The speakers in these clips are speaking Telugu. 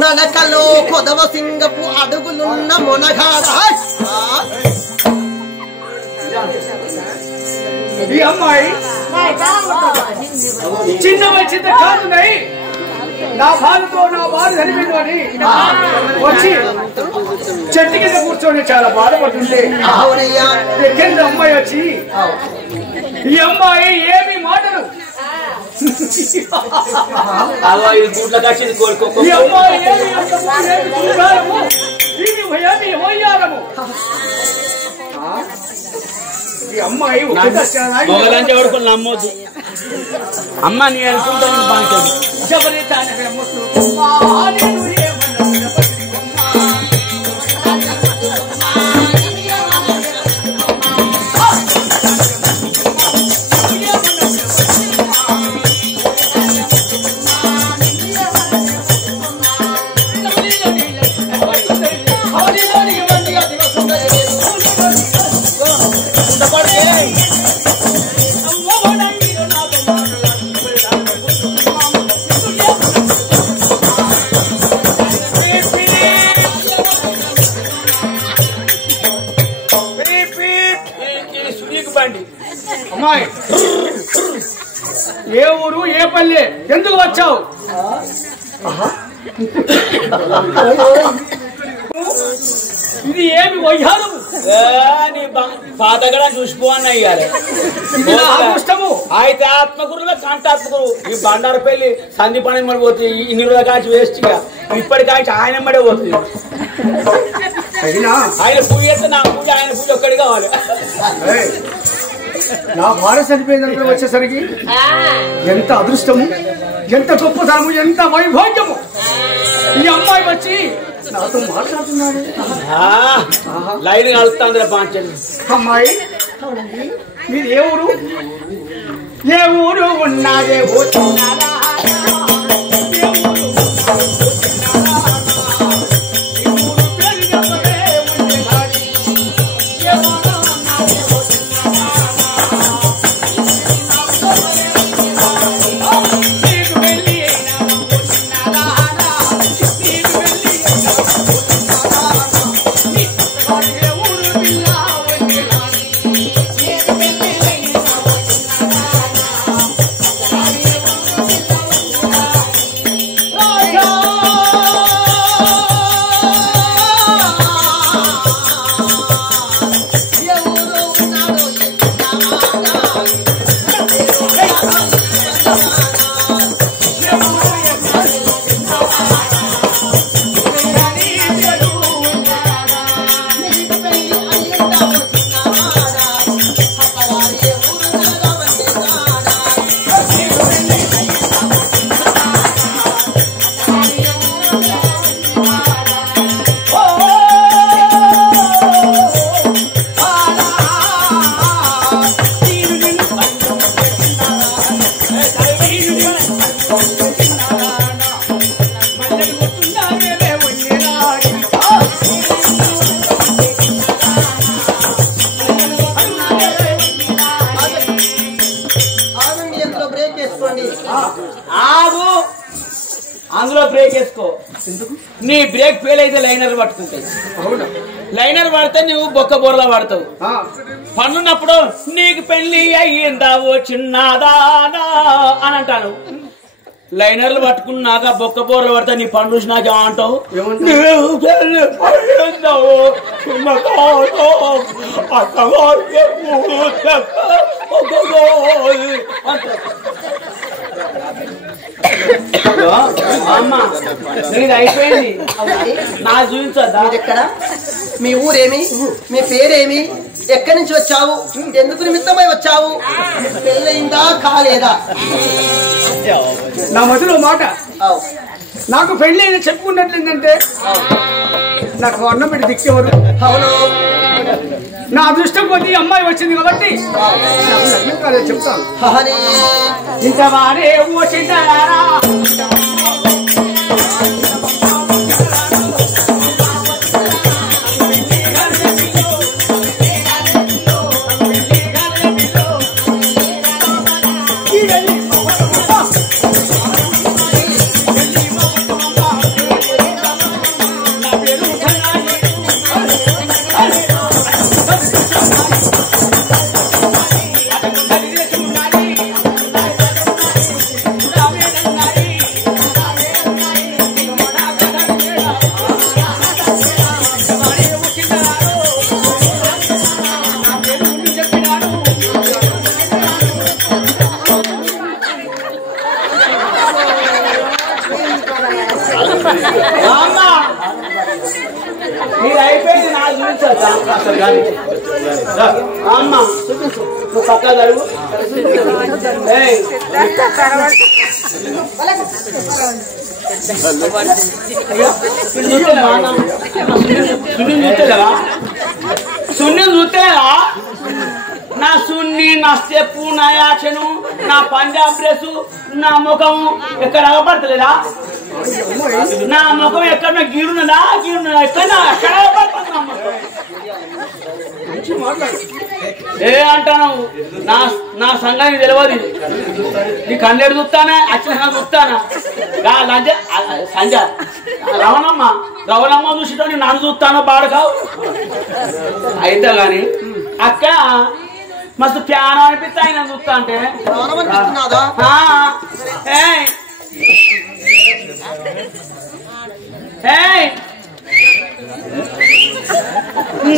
నడకలో కొదవ సింగపు అడుగులున్న మొనగాడ ఈ అమ్మాయి చిన్న వచ్చింత కాదు నా బాధతో నా బాధ చనిపోయింది అని వచ్చి చెట్టు కింద కూర్చొని చాలా బాధపడుతుంది. ఎక్కడి అమ్మాయి వచ్చి ఈ అమ్మాయి ఏమి మాటలు ఈ అమ్మాయి ఈ అమ్మాయి మొగలంటే ఎవరు నమ్మొద్దు అమ్మ నీ అనుకుంటాను బాగుంటుంది అమ్మాయి ఏ ఊరు ఏ పల్లె ఎందుకు వచ్చావు? ఇది ఏమి వయ్యారము నీ పాతగడ చూసిపోవన్నా ఇయ్యాలి అయితే ఆత్మగురులో కంటాత్మగురు ఈ బండారపల్లి సంధి పని మరి పోతుంది ఇన్ని రోజుల కాచి వేస్ట్ గా ఇప్పటికాచి ఆయన మడే పోతుంది. ఆయన పూజ చేస్తే నా పూజ ఆయన పూజ ఒక్కడి కావాలి. నా భార్య చనిపోయిందంటే వచ్చేసరికి ఎంత అదృష్టము, ఎంత గొప్పతనము, ఎంత వైభోగ్యము. ఈ అమ్మాయి వచ్చి నాతో మాట్లాడుతున్నాడు. లైన్ కలుస్తాందిరా పాంచండి. అమ్మాయి మీరు ఏ ఊరు? ఏ ఊరు ఉన్నదే ఆగు, అందులో బ్రేక్ వేసుకో. నీ బ్రేక్ ఫెయిల్ అయితే లైనర్ పట్టుకుంటాయి. లైనర్ పడితే నువ్వు బొక్క బోర్లా పడతావు. పన్నున్నప్పుడు నీకు పెళ్లి అయ్యిందా ఓ చిన్నదానా అని అంటాను. లైనర్లు పట్టుకున్నాక బొక్క బోర్లు పడితే నీ పండు చూసినాక ఏమంటావు? అమ్మా నీది అయిపోయింది, నా చూపించద్దా? ఎక్కడ మీ ఊరేమి, మీ పేరేమి, ఎక్కడి నుంచి వచ్చావు, ఎందుకు నిమిత్తమై వచ్చావు, పెళ్ళయిందా కాలేదా? నా మధ్యలో మాట నాకు పెళ్లి చెప్పుకున్నట్లు ఏంటంటే నాకు అన్నం పెట్టి దిక్కేవారు. అవును నా అదృష్టం కొద్ది అమ్మాయి వచ్చింది కాబట్టి చెప్తాను. హరి ఇంత వారే వచ్చిందారా మీరు అయిపోయింది నా చూపించా అమ్మ నువ్వు పక్క జరుగు. సున్ని చూస్తలేదా నా సున్ని నా స్టెప్పు నా యాక్షను నా పంజాబ్ డ్రెస్ నా ముఖం ఎక్కడ అగపడతలేదా నా ముఖం ఎక్కడ గీడున్నదా ఎక్కడ ఏ అంటాను నా సంఘానికి తెలియదు నీ కన్నెడు చూస్తానా అచ్చిన చూస్తానా సంజ రవణమ్మ చూసిటో నన్ను చూస్తానో బాడకావు అయితే గాని అక్క మస్తు ప్యానం అనిపిస్తా ఆయన చూస్తా అంటే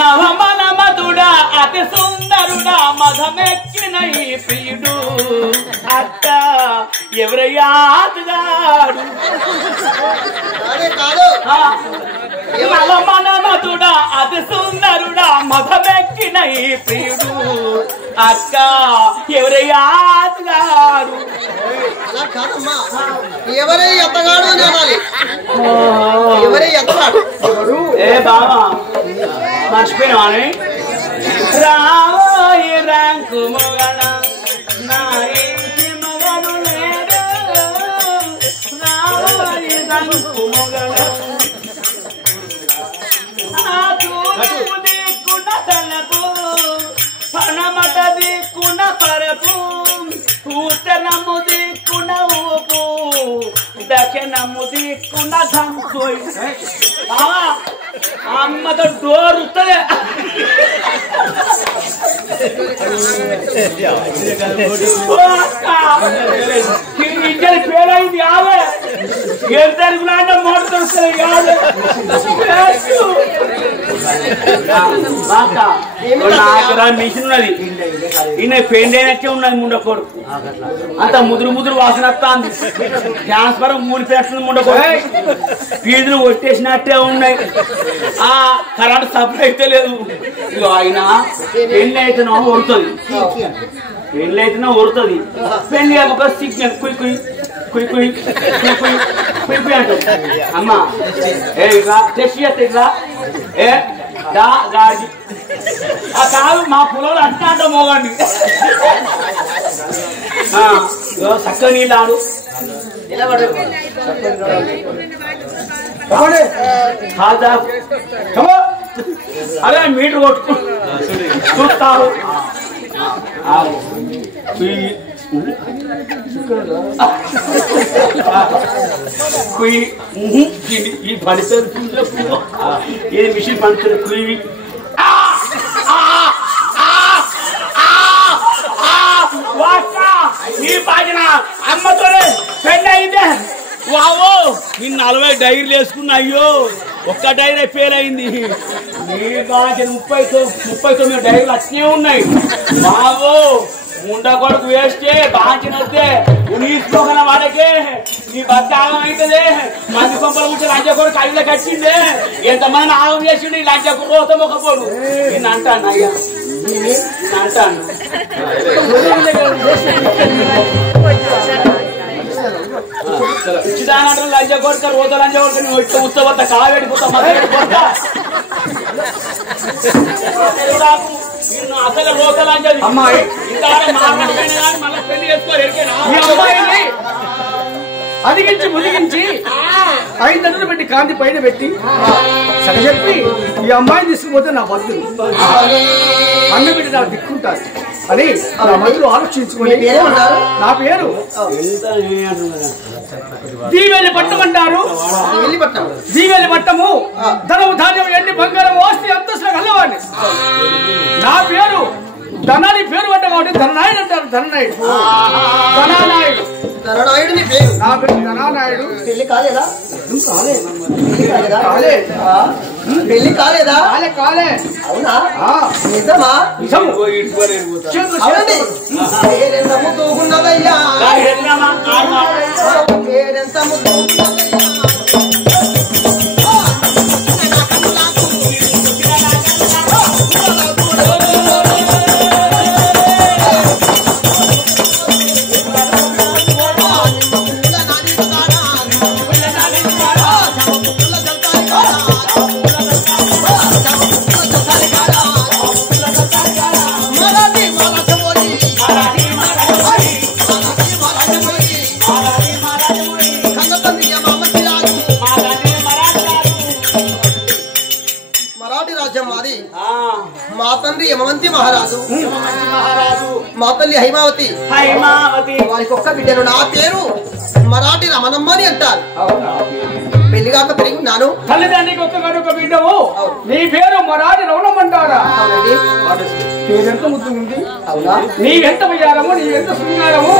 నవమనమధుడా అతి సుందరుడా మధమెక్కిన ఈ ప్రియుడు అక్క ఎవరయ్యాడు నవమనమధుడా అతి సుందరుడా మధమెక్కిన ఈ ప్రియుడు అక్క ఎవరయ్యాడు ఎవరై ఎత్తగాడు అని అనాలి. ఎవరై ఎత్తగాడు ఏ బావా మర్చిపోయినా రావోయి ర్యాంకు మొగన నా ఇంటి మొగను లేడు రావోయి ర్యాంకు మొగన తూర్పు దిక్కున తలపు పనమట దిక్కున పరపు ఉత్తరము దిక్కున ఊపు దక్షిణము దిక్కున ధంసోయి అమ్మతో డోర్ ఉత్తదే ఇంజన్ ఫెయిల్ అయింది కాదు ఏం తరుగులా అంటే మోటార్ తెలుస్తుంది కాదు నాకు మిషన్ ఉన్నది ఈయన పెయింట్ అయినట్టే ఉన్నది ముండకోడు అంత ముదురు వాసన వస్తుంది ట్రాన్స్ఫారం 3 ఫ్యాక్టరీలు ముండకోడు ఫీజులు కొట్టేసినట్టే ఉన్నాయి ఆ కరెంట్ సప్లై అయితే లేదు ఆయన పెళ్లి అయితేనో ఉడుతుంది పెళ్లి అయితేనో ఉడుతుంది పెళ్లి ఒక సిగ్నల్ కుయ్ కుయ్ కుయ్ కుయ్ కుయ్ కుయ్ కుయ్ కుయ్ అంటారు అమ్మ ఏ ఇట్లా టెస్ట్ చేస్తే ఇట్లా ఏ దా గాడి ఆ కాదు మా పొలంలో అంటా అంట మోగండి చక్క నీళ్ళు ఆడు అదే మీటర్ కొట్టుకు చూస్తారు ఈ పడితే ఏ మిషన్ పడుతుంది కుయ్యి ఈ పాటిన అమ్మతోనే పెళ్ళి అయిందే వావో నేను 40 డైరీలు వేసుకున్నా అయ్యో ఒక్క డైరీ ఫెయిల్ అయింది నీ బాగా 39 డైరీలు అట్నే ఉన్నాయి బావో ముండా కొడుకు వేస్తే బాంచినస్తే తీసుకోగల వాడకే నీ భర్త ఆగం అవుతుంది మంది కొంపల కూర్చొని లంచ కొడుకు కళ్ళ కట్టిందే ఎంతమంది ఆగం చేసిండు ఈ లంచ కొడుకు మొక్కపోడు నేను అంటాను అయ్యా అంటాను పిచ్చిదానంటే లంజ కొడుక రోజు లంజ కొడుక నువ్వు ఇట్లా ఉత్సవంతా కావేడిపోతా అసలు రోజు లంజది అమ్మాయి ఇంకా మళ్ళీ పెళ్లి చేసుకోరు ఈ అమ్మాయిని అదిగించి ముదిగించి 5 దండలు పెట్టి కాంతి పైన పెట్టి చెప్పి ఈ అమ్మాయిని తీసుకుపోతే నా బతులు అన్న పెట్టి నాకు దిక్కుంటారు అని నా మధ్యలో ఆలోచించుకుని నా పేరు దీవెల్లి పట్టం అంటారు. దీవెల్లి పట్టము ధనము ధాన్యం ఎండి బంగారం ఆస్తి అంతస్తులు కలవాడిని. నా పేరు ధనాన్ని పేరు పట్ట కాబట్టి ధననాయుడు అంటారు. ధననాయుడు ధనానాయుడు ధననాయుడిని పేరు. నా పేరు ధనానాయుడు. పెళ్లి కాలేదా? పెళ్లి కాలేదా? కాలే. అవునా? నిజమా? నిజము. పేరెంత ముద్దుగున్నదయ్యా, పేరెంత ముద్దుగున్నదయ్యా. మా తండ్రి యమవంతి మహారాజు, మా తల్లి హైమావతి. వారికి ఒక్క బిడ్డను. నా పేరు మరాఠీ రమణమ్మ అని అంటారు. పెళ్లి కాక పెరిగినాను. తల్లిదండ్రికి ఒక్క బిడ్డవు. నీ పేరు మరాఠీ రమణమ్మ అంటారా? పేరెంత ముద్దు ఉంది. అవునా? నీవెంత విచారము, నీవెంత శృంగారము.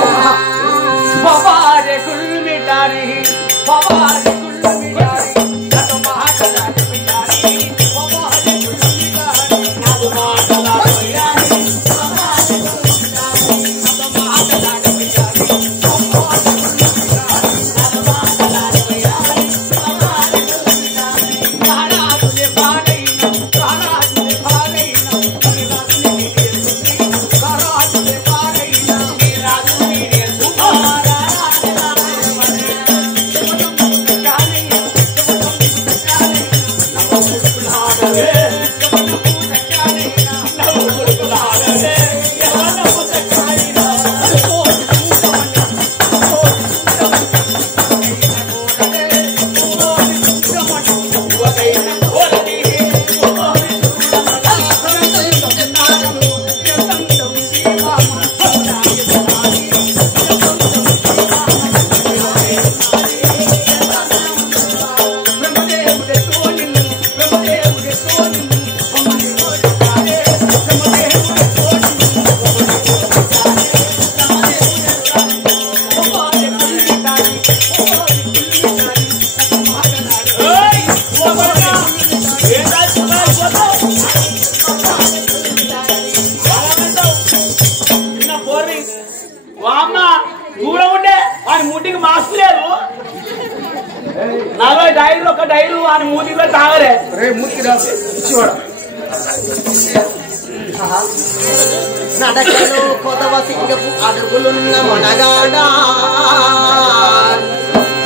నడకలో కొదవ సింగపు అడుగులున్న మొనగాడా,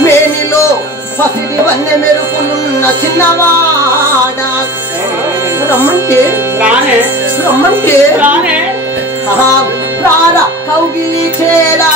మేనిలో పసిడి వన్నె మెరుపులున్న చిన్నవాడా. రమ్మంటే రమ్మంటే రారా కౌగిలి చేరా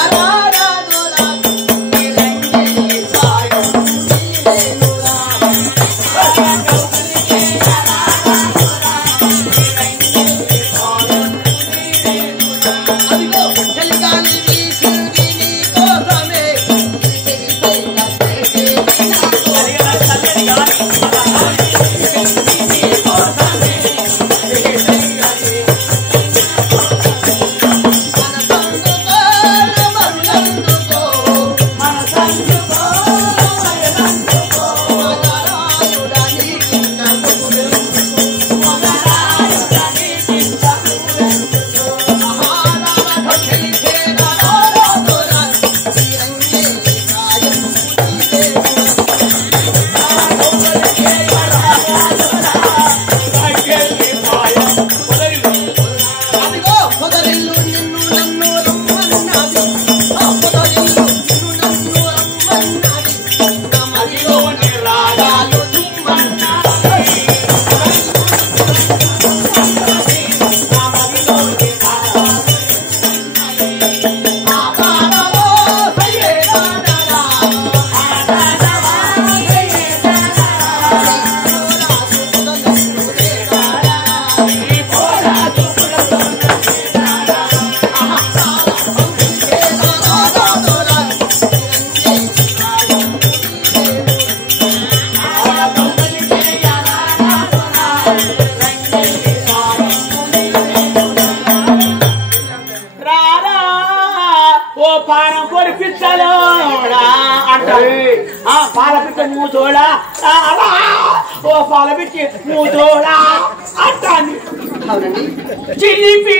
పానం పొడి పిచ్చలో అంటారు. పాల పిచ్చ మూతోడా ఓ పాల పిచ్చి మూతోడా అంటాను. అవునండి. చిలిపి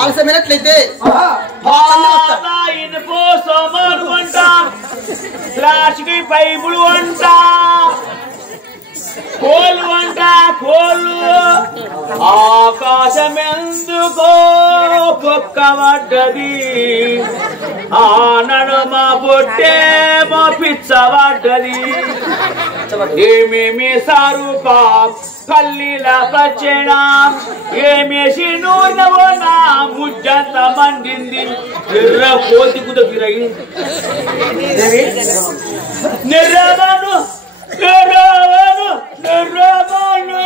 ఆలస్యమైనట్లయితే ప్లాస్టిక్ పైపులు అంట కోళ్ళు అంట కోళ్ళు ఆకాశం ఎందుకో పొక్కబడ్డది ఆ నడుమ పొట్టేమో పిచ్చబడ్డది ఏమేమి సారుకా పల్లీల పచ్చడా ఏమేసి నూనెవో నా ముజ్జంత మండింది ఎర్ర కోతి కుద ఫిరయి నిర్రమను నిర్రమను నిర్రమను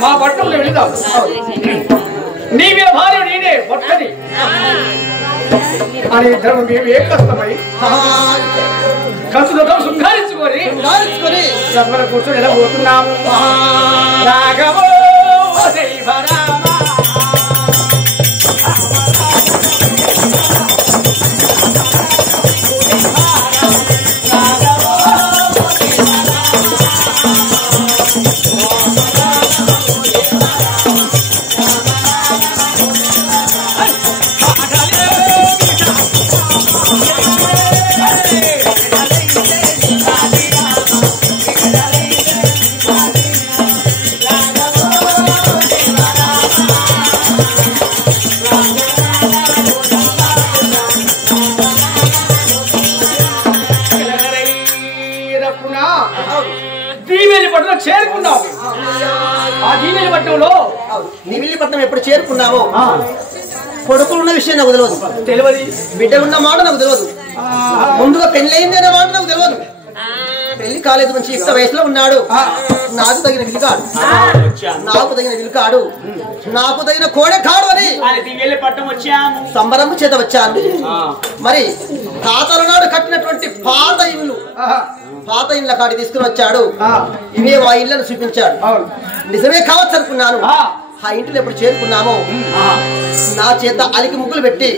మా పట్టణంలో వెళదాం. నీవే భార్య నేనే భర్తని అని ఇద్దరం మేము ఏ కష్టమై కసులతో శృంగారించుకొని సర్వర కూర్చొని ఎలా పోతున్నాము. రాఘవో దైవరామ చేరుకున్నాం. ఆ దీవెని పట్టణంలో నివిలిపట్నం ఎప్పుడు చేరుకున్నామో కొడుకులున్న విషయం నాకు తెలియదు, బిడ్డలున్న మాట నాకు తెలియదు, ముందుగా పెళ్ళయింది అనే మాట నాకు తెలియదు. పెళ్లి కాలేదు, మంచి యుక్త వయసులో ఉన్నాడు. నాకు తగిన విలుకాడు, నాకు తగిన విలుకాడు, నాకు తగిన కోడె కాడు అని సంబరము చేత వచ్చాను. మరి తాతల నాడు కట్టినటువంటి పాత ఇళ్ళ కాడి తీసుకుని వచ్చాడు. ఇవే మా ఇళ్లను చూపించాడు. నిజమే కావచ్చు అనుకున్నాను. ఆ ఇంటిలో ఎప్పుడు చేరుకున్నామో నా చేత అలికి ముగ్గులు పెట్టి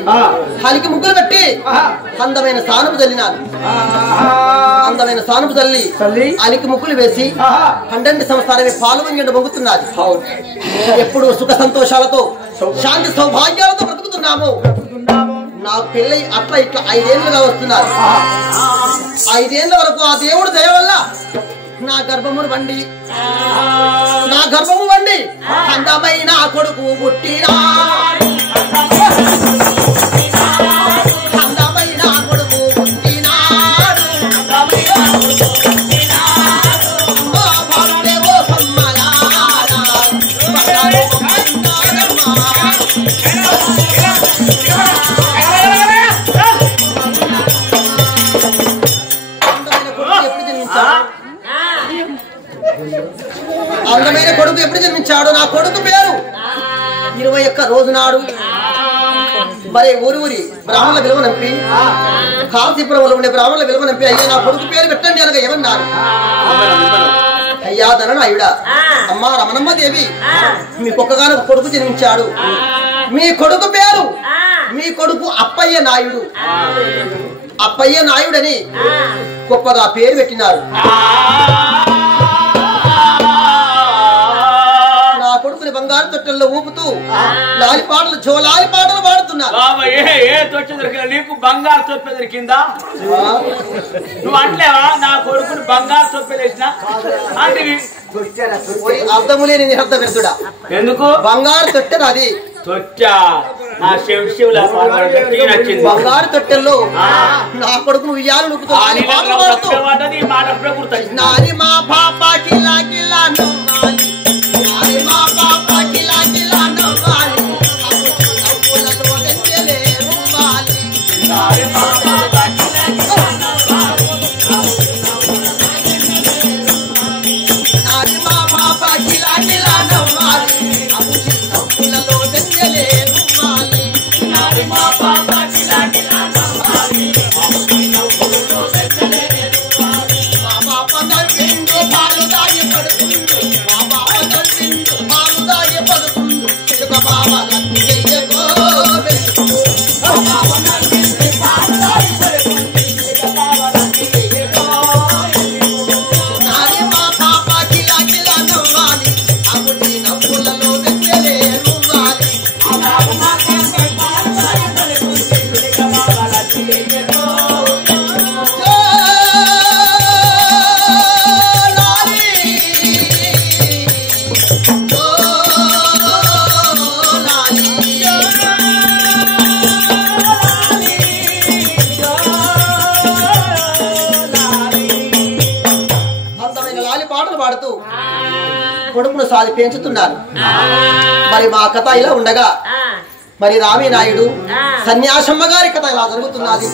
అందమైన సానుపు తల్లినాను. అందమైన సానుపు తల్లి అలికి ముగ్గులు వేసి 12 సంవత్సరాలే పాలు వంగి మొంగుతున్నది. ఎప్పుడు సుఖ సంతోషాలతో శాంతి సౌభాగ్యాలతో బ్రతుకుతున్నాము. నాకు పెళ్ళై అట్లా ఇట్లా 5 ఏళ్ళుగా వస్తున్నారు. 5 ఏళ్ళ వరకు ఆ దేవుడు దయ వల్ల నా గర్భము వండి అందమైన కొడుకు పుట్టినా, అందమైన కొడుకు పుట్టినాడు. అందమైన కొడుకు ఎప్పుడు జన్మించాడు? నా కొడుకు పేరు 21 రోజు నాడు మరి ఊరి బ్రాహ్మణుల విలువనంపి కాంతిపురంలో ఉండే బ్రాహ్మణుల విలువనంపి అయ్యా నా కొడుకు పేరు పెట్టండి అనగా ఏమన్నారు? అయ్యా ధననాయుడా, అమ్మా రమణమ్మ దేవి, మీ కుక్కగాను కొడుకు జన్మించాడు. మీ కొడుకు పేరు మీ కొడుకు అప్పయ్య నాయుడు. అప్పయ్య నాయుడని గొప్పగా పేరు పెట్టినారు. నా కొడుకుని బంగారు తొట్టెల్లో ఊపుతూ లాలి పాటలు జోలాలి పాటలు పాడుతున్నారు. నీకు బంగారు తొప్పి దొరికిందా? నువ్వు అంటలేవా నా కొడుకుని బంగారు తొప్పి వేసిన అంటే అర్థము లేని నిరర్థ పెడుతుడా? ఎందుకు బంగారు తొట్టె అది బంగారు తొట్టెల్లో నా కొడుకును ఉయ్యాలు నూపుతూ నారి మా పాప కిలా కిలా నవ్వాలి, నారి మా పాప కిలా కిలా నవ్వాలి, నవ్వులతో వెంటలే రువ్వాలి, నారి మా పాప కిలా కిలా నవ్వాలి, నారి మా పాప కిలా కిలా నవ్వాలి, నవ్వులలో వెంటలే రువ్వాలి, నారి మా పాప కిలా కిలా నవ్వాలి, నవ్వులలో వెంటలే రువ్వాలి, మా పాప నవ్విండు పాలు దాగి పడుకుండు, మా పాప నవ్విండు పాలు దాగి పడుకుండు, చిలుక బావ రద్దు చెయ్యకో వెలుగు, మా పాప నవ్విండు పాలు దాగి పడుకుండు, చిలుక బావ రద్దు చెయ్యకో వెలుగు, నారి మా పాప కిలా కిలా నవ్వాలి, అప్పుడు నవ్వులలో వెంటలే రువ్వాలి, అందమైన లాలి పాటలు పాడుతూ కొడుకును సాది పెంచుతున్నారు. మరి మా కథ ఇలా ఉండగా మరి రామీ నాయుడు సన్యాసమ్మ గారి కథ ఇలా జరుగుతున్నది.